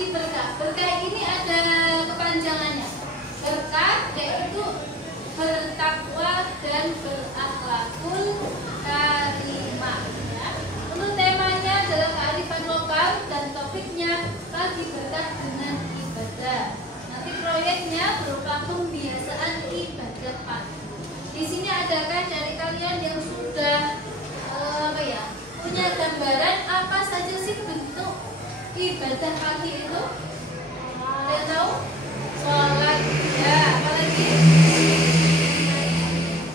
mengaji berkah. Berkah ini ada kepanjangannya. Berkah yaitu bertakwa dan berakhlakul karimah. Ya. Untuk temanya adalah kearifan lokal dan topiknya pagi berkah dengan ibadah. Nanti proyeknya berupa pembiasaan ibadah pagi. Di sini adakah dari kalian yang sudah punya gambaran apa saja sih bentuk ibadah pagi itu? Kalian tahu? Sholat, ya, apalagi?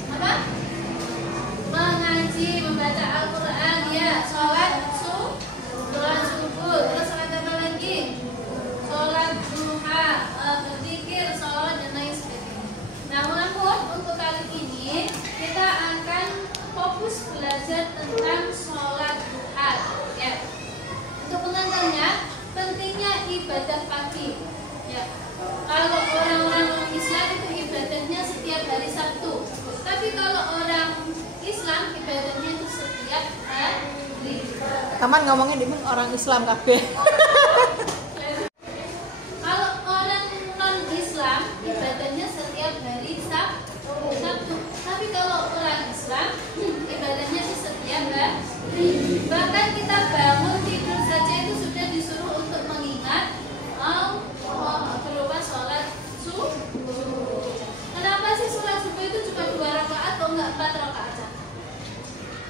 Apa? Mengaji, membaca Al-Quran, ya, sholat subuh, terus sholat apa lagi? Sholat duha, berzikir, sholat dan lain sebagainya. Namun untuk kali ini kita akan fokus belajar tentang sholat duha. Ya. Untuk pengantarnya, pentingnya ibadah pagi. Ya. Kalau orang-orang Islam itu ibadahnya setiap hari Sabtu. Tapi kalau orang Islam ibadahnya itu setiap hari. Taman ngomongnya di orang Islam kabeh. Kalau orang non-Islam ibadahnya setiap hari Sabtu. Tapi kalau orang Islam ibadahnya itu setiap hari. Bahkan kita bangun tidur saja itu sudah disuruh untuk mengingat berupa sholat subuh. Kenapa sih sholat subuh itu cuma 2 rakaat atau enggak 4 rakaat aja?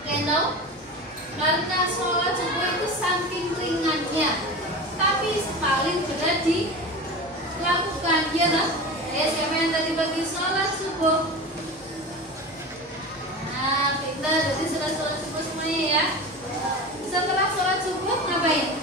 Kalian tahu? Karena sholat subuh itu saking ringannya, tapi paling berat dilakukan, ya kan? Siapa yang tadi bagi sholat subuh? Nah, kita jadi sudah sholat subuh semuanya ya. Setelah sholat subuh ngapain?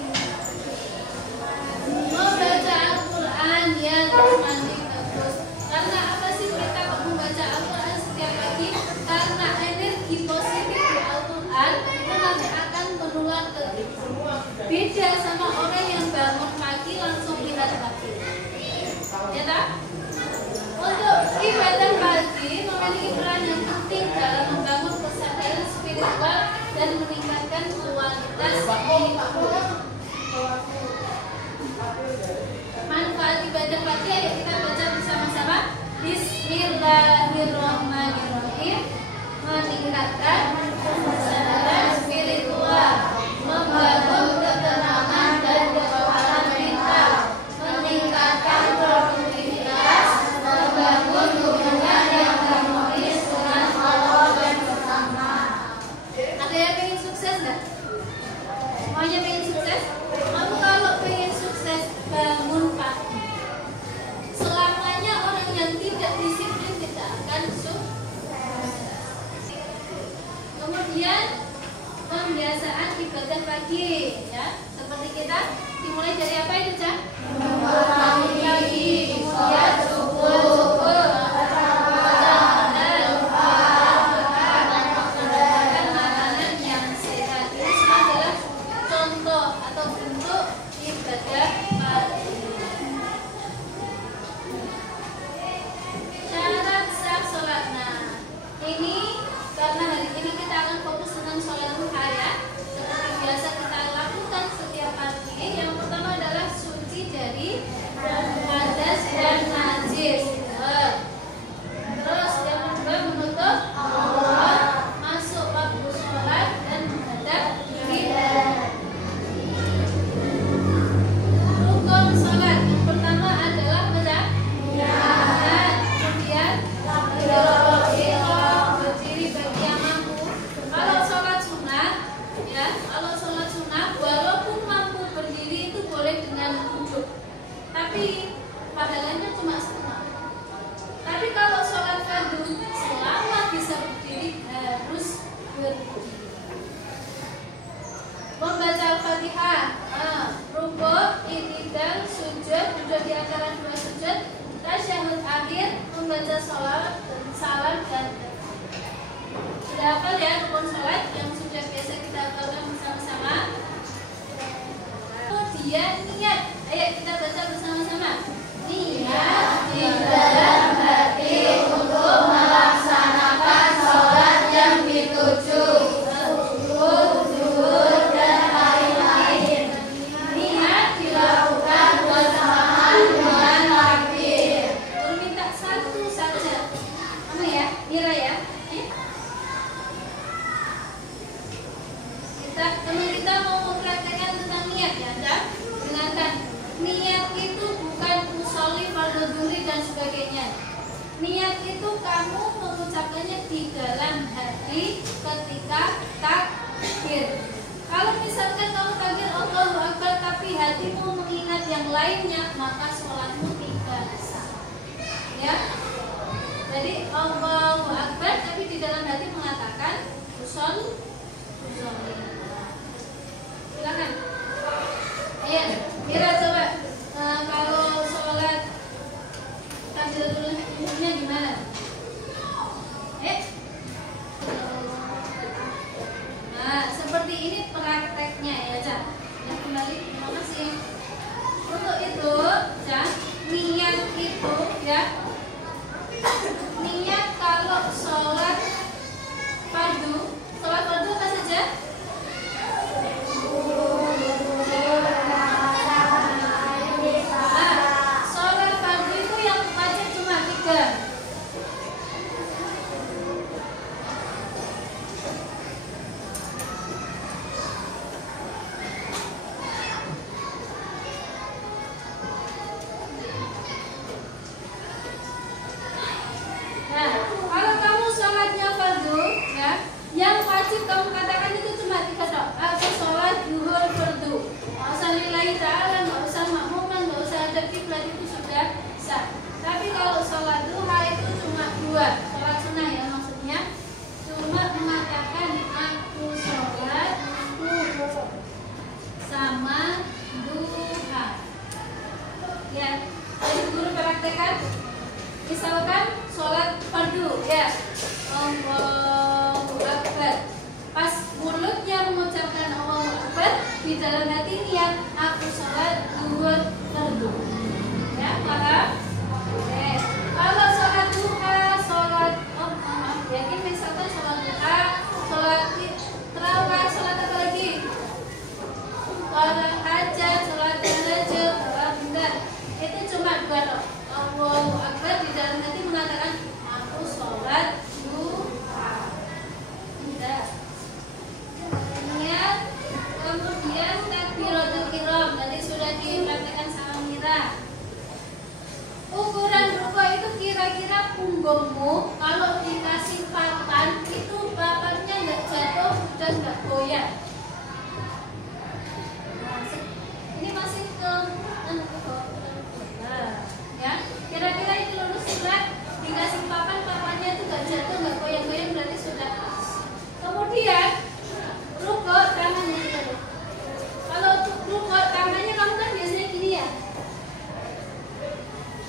Membaca Al-Quran, ya, terus mandi terus. Karena apa sih kita membaca Al-Quran setiap pagi? Karena energi positif di Al-Quran itu nanti akan menular ke kita. Beda sama orang yang bangun pagi langsung lihat pagi. Ya tak? Untuk ibadah pagi memiliki peran yang penting dalam membangun kesadaran spiritual dan meningkatkan kualitas hidup. Manfaat ibadah pagi, ayo kita baca bersama-sama. Bismillahirrahmanirrahim. Meningkatkan kesadaran spiritual, membangun ketenangan dan kekebalan mental, meningkatkan produktivitas, membangun hubungan yang harmonis dengan Allah dan sesama. Ada yang pengen sukses nggak? Semuanya pengen sukses? Kamu kalau pengen sukses bangun pagi. Selamanya orang yang tidak disiplin tidak akan sukses. Kemudian pembiasaan ibadah pagi, ya. Seperti kita dimulai dari apa itu, Cak? Bangun pagi, sholat subuh, makanan yang sehat. Ini semua adalah contoh atau bentuk ibadah pagi. Syarat sah sholat. Nah, ini karena hari ini kita akan fokus tentang sholat duha ya. Seperti biasa kita lakukan setiap pagi. Yang pertama adalah suci dari hadas dan najis. Terus yang kedua menutup aurat, masuk waktu sholat dan menghadap kiblat. Rukun sholat yang pertama adalah niat, kemudian berdiri bagi yang mampu. Kalau sholat sunat, ya, kalau sholat sunat walaupun mampu berdiri itu boleh dengan duduk, tapi pahalanya cuma setengah. Tapi kalau sholat fardu selama bisa berdiri harus berdiri. Membaca Al-Fatihah, rukuk, i'tidal, sujud, duduk di antara dua sujud, tasyahud akhir, membaca sholawat dan salam dan sudah hafal ya rukun sholat yang sudah biasa kita hafalkan bersama-sama. Kemudian niat, ayo kita baca bersama-sama. Niat di dalam hati untuk melaksanakan sholat yang dituju. Zuhur dan lain-lain. Niat dilakukan dan sebagainya. Niat itu kamu mengucapkannya di dalam hati ketika takbir. Kalau misalkan kamu takbir Allahu Akbar tapi hatimu mengingat yang lainnya, maka sholatmu tidak sah. Ya. Jadi Allahu Akbar tapi di dalam hati mengatakan usolli. Silakan. Ayo, kira coba kalau sholat takbiratul ihramnya gimana? Nah, seperti ini prakteknya ya, Cak. Ya, kembali, terima kasih. Untuk itu, Cak, niat itu ya. Niat kalau sholat fardu apa saja? Sholat fardu itu yang wajib cuma 3. Nah, kalau kamu sholatnya fardu, ya, yang wajib kamu katakan itu cuma 3 tok. Aku sholat zuhur fardu. Nggak usah lillahi ta'ala, nggak usah makmuman, nggak usah ada kiblat, itu sudah sah. Tapi kalau sholat duha itu cuma 2. Sholat sunnah ya maksudnya. Cuma mengatakan aku sholat duha sama duha. Ya, jadi guru praktekkan. Misalkan sholat fardu ya, Allahu Akbar. Pas mulutnya mengucapkan Allahu Akbar, di dalam hati niat aku sholat zuhur fardu. Ya, paham? Oke. Kalau sholat duha, yakin misalkan sholat duha, sholat terawih, sholat apa lagi? Sholat hajat, sholat tahajud, sholat bundar. Itu cuma 2 tok. Allahu Akbar di dalam hati mengatakan aku sholat duha. Tidak. Niat, kemudian takbiratul ihram tadi sudah dipraktekkan sama Mira. Ukuran rukuk itu kira-kira punggungmu kalau dikasih papan itu papannya nggak jatuh dan nggak goyah. Ini masih ke ya, kira-kira itu lurus surat dikasih papannya itu nggak jatuh nggak goyang-goyang berarti sudah pas. Kemudian rukuk tangannya juga. Kalau rukuk tangannya kamu kan biasanya gini ya,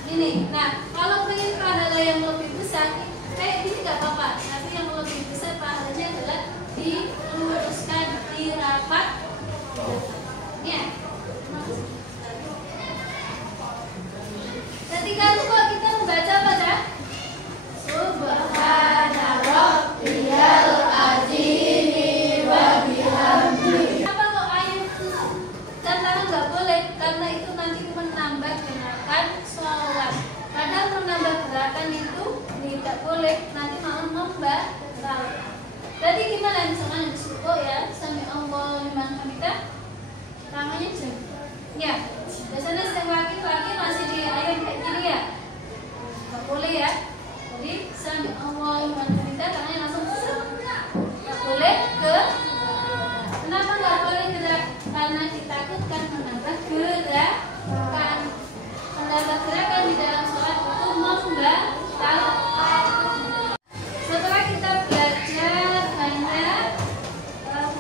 gini. Nah, kalau pengen pahala yang lebih besar kayak gini nggak apa-apa, tapi yang lebih besar pahalanya adalah diluruskan, dirapat. Ya. Ketika rukuk kita membaca apa, Cak? Subhana rabbiyal azim wa bihamdihi. Kenapa kok ayat dan tangan nggak boleh? Karena itu nanti menambah gerakan sholat. Padahal menambah gerakan itu tidak boleh, nanti malah membatal. Jadi gimana misalkan habis rukuk ya, sami Allahu liman hamidah, tangannya jauh. Ya, biasanya setiap laki-laki masih di ayat kayak gini ya, nggak boleh ya. Jadi sami Allahu liman hamidah, tangannya langsung nggak boleh ke. Kenapa nggak boleh gerak? Karena ditakutkan menambah gerakan. Menambah gerakan di dalam sholat itu membatalkan. Setelah kita belajar banyak,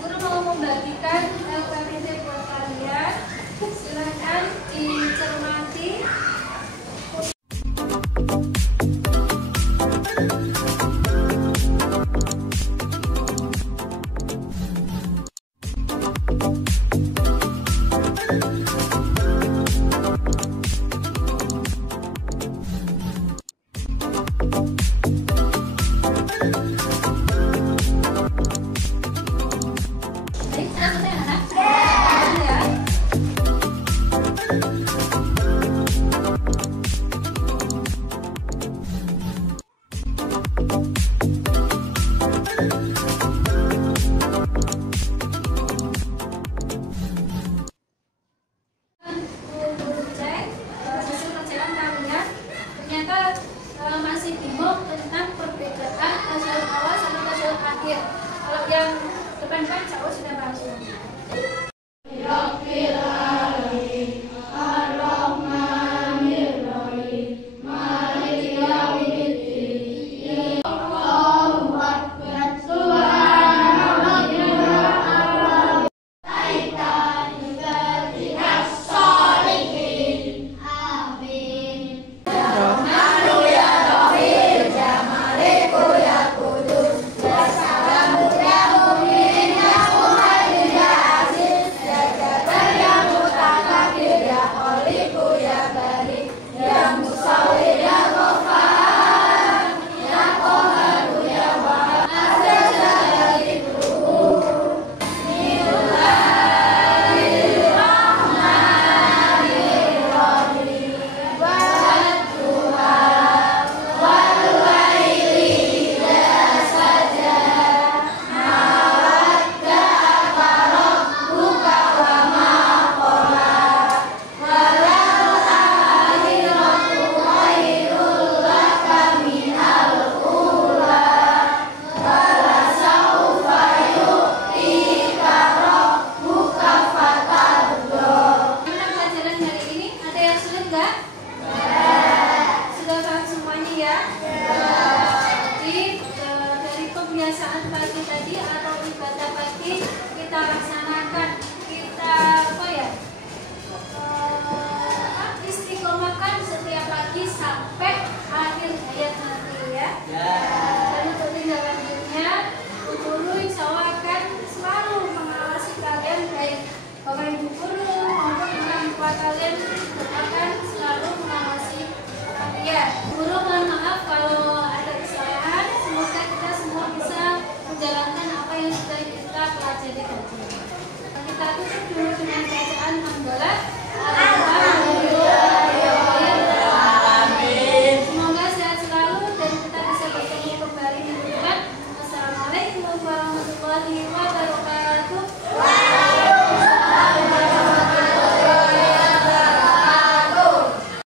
guru mau membagikan LKPD buat kalian. Silakan dicermati. ya? Jadi dari kebiasaan pagi tadi atau ibadah pagi kita laksanakan, kita apa ya? Istiqomahkan setiap pagi sampai akhir hayat nanti ya. Dan untuk tindak lanjutnya, guru insya Allah akan selalu mengawasi kalian, baik Bapak Ibu guru maupun orang tua kalian